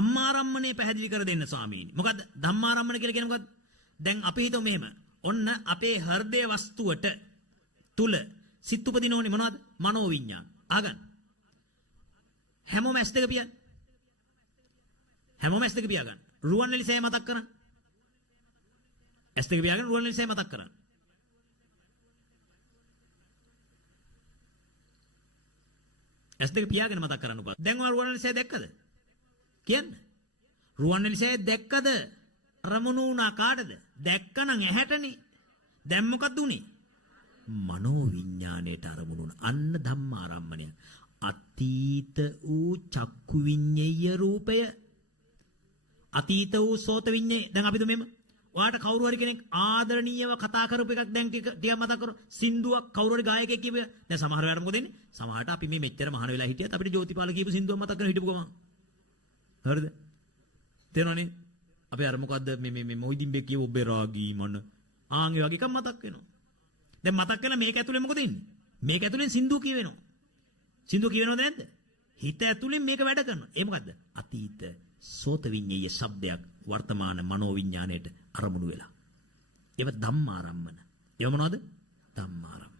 ධම්මාරම්මණය පැහැදිලි කර දෙන්න ස්වාමීනි. මොකද්ද ධම්මාරම්මණය කියලා කියන්නේ මොකද්ද? දැන් අපි හිතමු මෙහෙම. ඔන්න අපේ හෘදය වස්තුවට තුල සිත් උපදිනෝනේ මොනවද? මනෝවිඤ්ඤාණ. අහගන්න. හැමෝම ඇස් දෙක පියන්න. හැමෝම ඇස් දෙක පියාගන්න. රුවන්වැලිසෑය මතක් කරන්න. ඇස් දෙක පියාගෙන රුවන්වැලිසෑය මතක් කරන්න. ඇස් දෙක පියාගෙන මතක් කරන්නකෝ. දැන් ඔය රුවන්වැලිසෑය දැක්කද? කියන්න. රුවන්වැලිසෑය දැක්කද? රමුණු වුණා කාටද? දැක්කනම් ඇහැටනේ. දැන් මොකක්ද උනේ? මනෝවිඤ්ඤාණයට අරමුණු වුණා. අන්න ධම්මාරම්මණය. අතීත වූ චක්කු විඤ්ඤේය රූපය, අතීත වූ සෝත විඤ්ඤේ. දැන් අපිට මෙහෙම ඔයාට කවුරු හරි කෙනෙක් ආදරණීයව කතා කරපු එකක් දැන් ටික මතක් කරෝ. සින්දුවක් කවුරු හරි ගායකයෙක් කියපු එක. දැන් සමහර වෙලාවට මොකද වෙන්නේ? සමහරට අපි මේ මෙච්චර මහාන වෙලා හිටියත් අපිට ජෝතිපාල කියපු සින්දුව මතක් කරගෙන හිටපු ගමන්. හරිද? තේරෙනවනේ? අපි අර මොකද්ද මේ මොහිදින් බේ කියව ඔබේ රාගී මන. ආන් ඒ වගේ එකක් මතක් වෙනවා. දැන් මතක් කරලා මේක ඇතුලේ මොකද ඉන්නේ? මේක ඇතුලෙන් සින්දුව කියවෙනවා. සින්දුව කියවෙනවද නැද්ද? හිත ඇතුලෙන් මේක වැඩ කරනවා. ඒ මොකද්ද? අතීත සෝත විඤ්ඤේය ශබ්දයක් වර්තමාන මනෝවිඤ්ඤාණයට අරමුණු වෙලා. ඒව ධම්මාරම්මන. ඒව මොනවද? ධම්මාරම්මන.